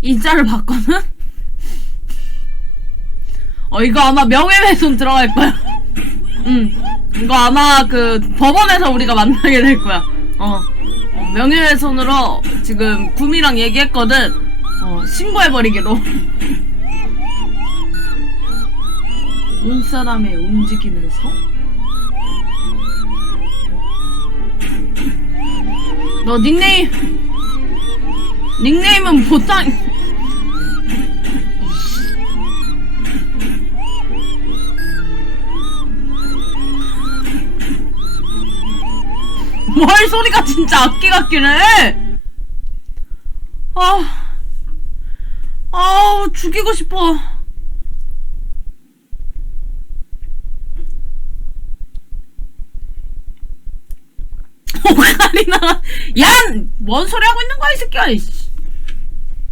인자를 봤거든? 어, 이거 아마 명예훼손 들어갈 거야. 응. 이거 아마 그 법원에서 우리가 만나게 될 거야. 어. 어, 명예훼손으로 지금 구미랑 얘기했거든. 어, 신고해버리기로. 눈사람의 움직이는 성? 너 닉네임 닉네임은 보상 뭘 소리가 진짜 악기 같긴 해. 아, 아우 죽이고 싶어. 오카리나, 얀! 뭔 소리 하고 있는 거야 이 새끼야.